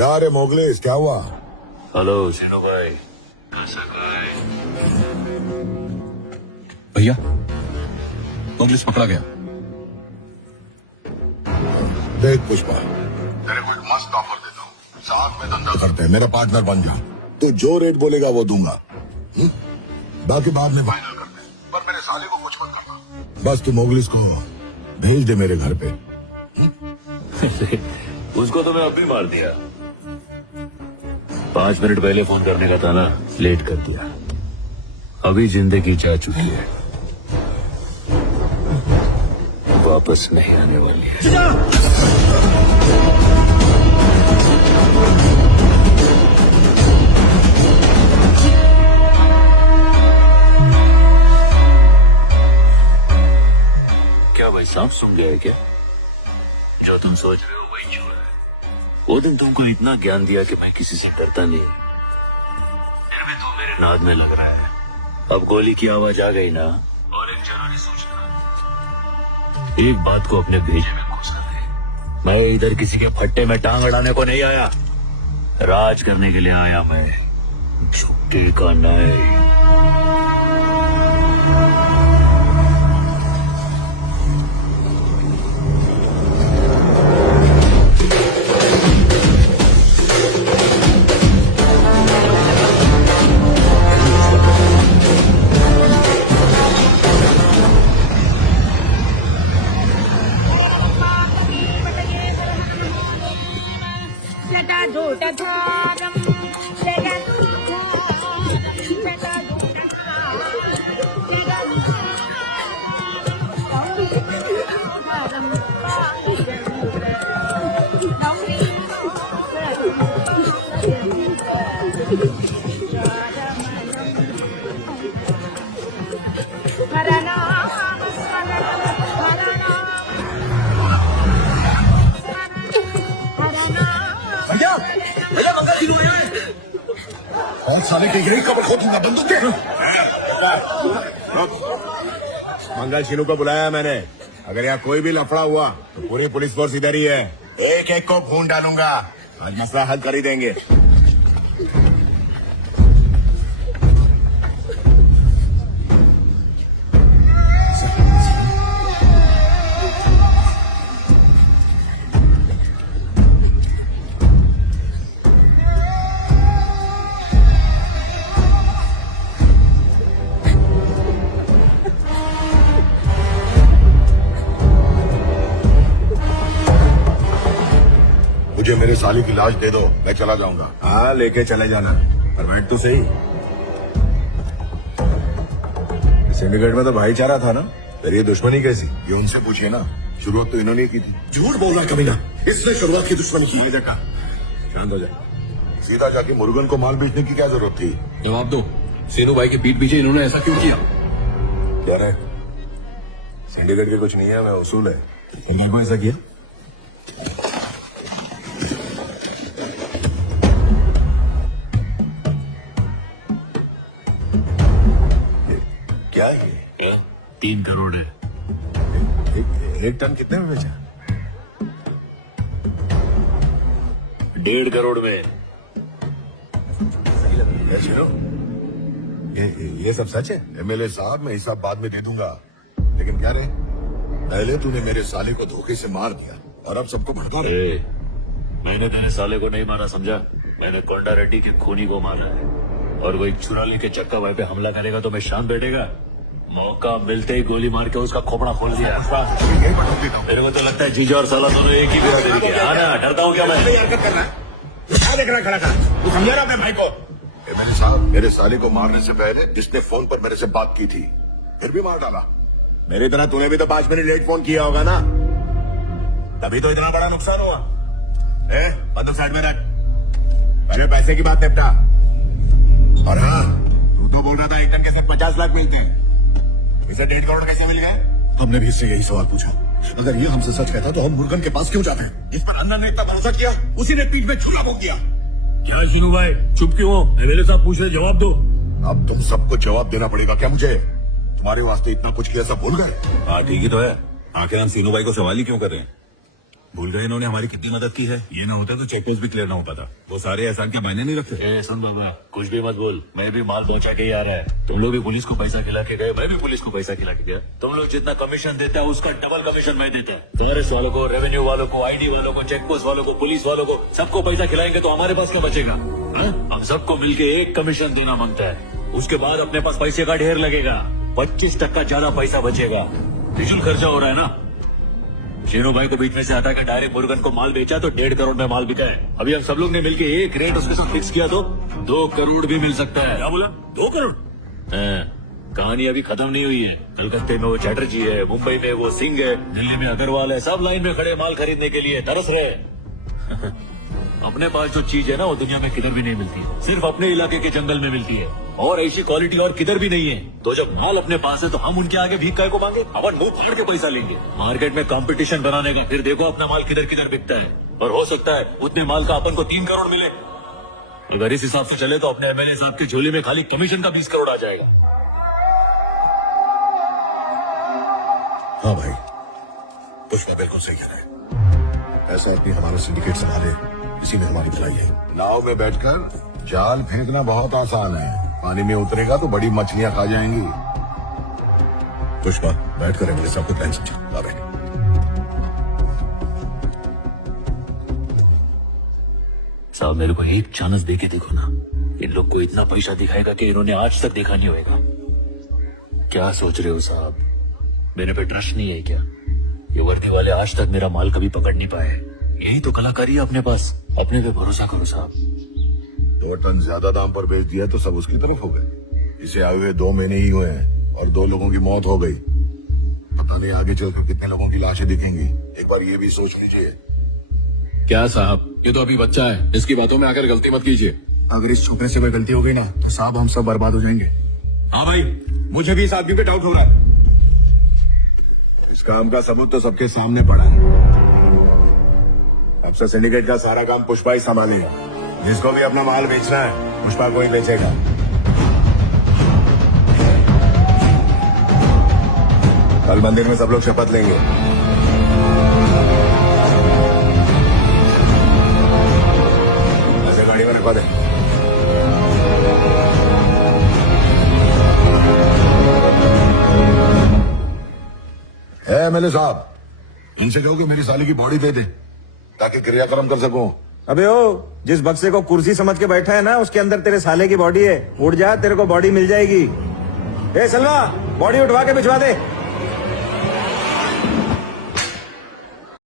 क्या रे मोगलेस, क्या हुआ? हेलो सीनू भाई, कैसा भाई? भैया मोगलेस पकड़ा गया। देख पुष्पा, तेरे को एक मस्त ऑफर देता हूँ, साथ में धंधा करते हैं, मेरा पार्टनर बन जा। तू जो रेट बोलेगा वो दूंगा। बाकी बाद में फाइनल करते हैं, पर मेरे साले को कुछ मत करना। बस तू मोगलिस को भेज दे मेरे घर पे। उसको तो मैं अभी मार दिया। 5 मिनट पहले फोन करने का था ना, लेट कर दिया। अभी जिंदगी जा चुकी है, वापस नहीं आने वाली है। क्या भाई, सांप सुन गया है क्या? जो तुम सोच रहे हो वही हुआ है। वो दिन तुमको इतना ज्ञान दिया कि मैं किसी से डरता नहीं, फिर भी तू मेरे नाद में लग रहा है। अब गोली की आवाज आ गई ना, और एक जरूरी सूचना, एक बात को अपने भेजे में घुसा दे। मैं इधर किसी के फट्टे में टांग अड़ाने को नहीं आया, राज करने के लिए आया मैं, झुक्के का नहीं। बहुत साले के यही कबर खोदूंगा, बंदूक दे। मंगल शीनू को बुलाया मैंने। अगर यहाँ कोई भी लफड़ा हुआ तो पूरी पुलिस फोर्स इधर ही है। एक एक को खून डालूंगा और मसला हल कर ही देंगे। मुझे मेरे साली की लाश दे दो, मैं चला जाऊंगा। हाँ, लेके चले जाना, पर बैठ तो सही। सिंडिकेट में तो भाईचारा था ना, फिर ये दुश्मनी कैसी? ये उनसे पूछिए ना, शुरुआत तो इन्होंने की थी। झूठ बोल रहा कमीना, इसने शुरुआत की दुश्मनी की। देखा, शांत हो जा। सीधा जाके मुर्गन को माल बेचने की क्या जरूरत थी? जवाब दो, सीनू भाई के पीठ पीछे इन्होंने ऐसा क्यों किया? क्या रे, सिंडिकेट के कुछ नहीं है, मैं उसूल है। इन्हीं को ऐसा किया? क्या ये? 3 करोड़ है। एक टन कितने में बेचा? 1.5 करोड़ में। शीनू, ये सब सच है? एमएलए साहब, मैं हिसाब बाद में दे दूंगा, लेकिन क्या रे, पहले तूने मेरे साले को धोखे से मार दिया और अब सबको भड़का रहे। मैंने तेरे साले को नहीं मारा, समझा? मैंने कोंडा रेड्डी के खूनी को मारा है, और वो एक छुरा लेके चक्का भाई पे हमला करेगा तो मैं शांत बैठेगा? मौका मिलते ही गोली मार के उसका खोपड़ा खोल दिया। मेरे को तो लगता है जीजा और साला दोनों एक ही बिरादरी के। हाँ ना, डरता हूँ क्या मैं? क्या देख रहा खड़ा? तू समझा रहा अपने भाई को? एमएलए साहब, मेरे साले को मारने से पहले जिसने फोन पर मेरे से बात की थी, फिर भी मार डाला। मेरी तरह तूने भी तो 5 मिनट लेट फोन किया होगा ना, तभी तो इतना बड़ा नुकसान हुआ। बंदूक साइड में रख, पहले पैसे की बात निपटा। और हाँ, तू तो बोल रहा था एक टन के सिर्फ 50 लाख मिलते हैं, इसे 1.5 करोड़ कैसे मिल गए? हमने भी इससे यही सवाल पूछा। अगर ये हमसे सच कहता तो हम मुर्गन के पास क्यों जाते हैं? जिस पर अन्ना ने इतना भरोसा किया, उसी ने पीठ में छुरा भोग दिया। क्या शीनू भाई, चुप क्यों हो? एमएलए साहब पूछ रहे, जवाब दो। अब तुम सबको जवाब देना पड़ेगा क्या मुझे? तुम्हारे वास्ते इतना कुछ किया, सब भूल गए? हाँ ठीक ही तो है, आखिर हम सीनू भाई को सवाल ही क्यों कर रहे हैं? भूल गए इन्होंने हमारी कितनी मदद की है। ये ना होता तो चेक पोस्ट भी क्लियर ना हो पाता। वो सारे एहसान क्या मायने नहीं रखते। ए सुन बाबा, कुछ भी मत बोल, मैं भी माल पहुंचा के ही आ रहा है। तुम लोग भी पुलिस को पैसा खिला के गए, मैं भी पुलिस को पैसा खिला के गया। तुम लोग जितना कमीशन देते हैं उसका डबल कमीशन मैं देता है। फॉरेस्ट वालों को, रेवेन्यू वालों को, आईडी वालों को, चेक पोस्ट वालों को, पुलिस वालों को, सबको पैसा खिलाएंगे तो हमारे पास क्या बचेगा? हम सबको मिलके एक कमीशन देना मांगता है, उसके बाद अपने पास पैसे का ढेर लगेगा, 25% ज्यादा पैसा बचेगा। फिजूल खर्चा हो रहा है ना। शीनू भाई को बीच में से हटा के डायरेक्ट मुर्गन को माल बेचा तो 1.5 करोड़ में माल बिका है। अभी हम सब लोग ने मिलके एक रेट उसके साथ फिक्स किया तो 2 करोड़ भी मिल सकता है। क्या बोला? 2 करोड़? कहानी अभी खत्म नहीं हुई है। कलकत्ते में वो चैटर्जी है, मुंबई में वो सिंह है, दिल्ली में अग्रवाल है, सब लाइन में खड़े माल खरीदने के लिए तरस रहे। अपने पास जो चीज है ना वो दुनिया में किधर भी नहीं मिलती, सिर्फ अपने इलाके के जंगल में मिलती है, और ऐसी क्वालिटी और किधर भी नहीं है। तो जब माल अपने पास है तो हम उनके आगे भीख काय को मांगे? अपन मुंह फाड़ के पैसा लेंगे। मार्केट में कंपटीशन बनाने का, फिर देखो अपना माल किधर किधर बिकता है। और हो सकता है उतने माल का अपन को 3 करोड़ मिले। अगर इस हिसाब से चले तो अपने एमएलए साहब की झोली में खाली कमीशन का 20 करोड़ आ जाएगा। हाँ भाई, पुष्पा बिल्कुल सही कह रहा है। ऐसा आदमी हमारा सिंडिकेट संभाले, इसी में हमारी भलाई है। नाव में बैठकर जाल फेंकना बहुत आसान है, पानी में उतरेगा तो बड़ी मछलियां खा जाएंगी। पुष्पा बैठ कर मेरे साथ प्लान समझा। ला बैठ। साहब मेरे को एक चांस दे के देखो ना, इन लोग को इतना पैसा दिखाएगा कि इन्होंने आज तक देखा नहीं होगा। क्या सोच रहे हो साहब, मेरे पे ट्रस्ट नहीं है क्या? ये वर्दी वाले आज तक मेरा माल कभी पकड़ नहीं पाए। यही तो कलाकारी है अपने पास, अपने पे भरोसा करो साहब। 2 टन ज्यादा दाम पर बेच दिया तो सब उसकी तरफ हो गए। इसे आए हुए 2 महीने ही हुए हैं और 2 लोगों की मौत हो गई। पता नहीं आगे चलकर कितने लोगों की लाशें दिखेंगी। एक बार ये भी सोच लीजिए। क्या साहब, ये तो अभी बच्चा है, इसकी बातों में आकर गलती मत कीजिए। अगर इस छोकरे से कोई गलती हो गई ना तो साहब हम सब बर्बाद हो जाएंगे। हाँ भाई, मुझे भी इस आदमी पे डाउट हो रहा है। इस काम का सबूत तो सबके सामने पड़ा है। अब से सिंडिकेट का सारा काम पुष्पा ही संभालेगा। जिसको भी अपना माल बेचना है पुष्पा को ही बेचेगा। कल मंदिर में सब लोग शपथ लेंगे। ऐसे गाड़ी में रखवा दे। एमएलए साहब, इनसे कहो कि मेरी साली की बॉडी दे दे ताकि क्रियाक्रम कर सकूं। अबे ओ, जिस बक्से को कुर्सी समझ के बैठा है ना उसके अंदर तेरे साले की बॉडी है। उठ जा, तेरे को बॉडी मिल जाएगी। ए सलवा, बॉडी उठवा के भिजवा दे।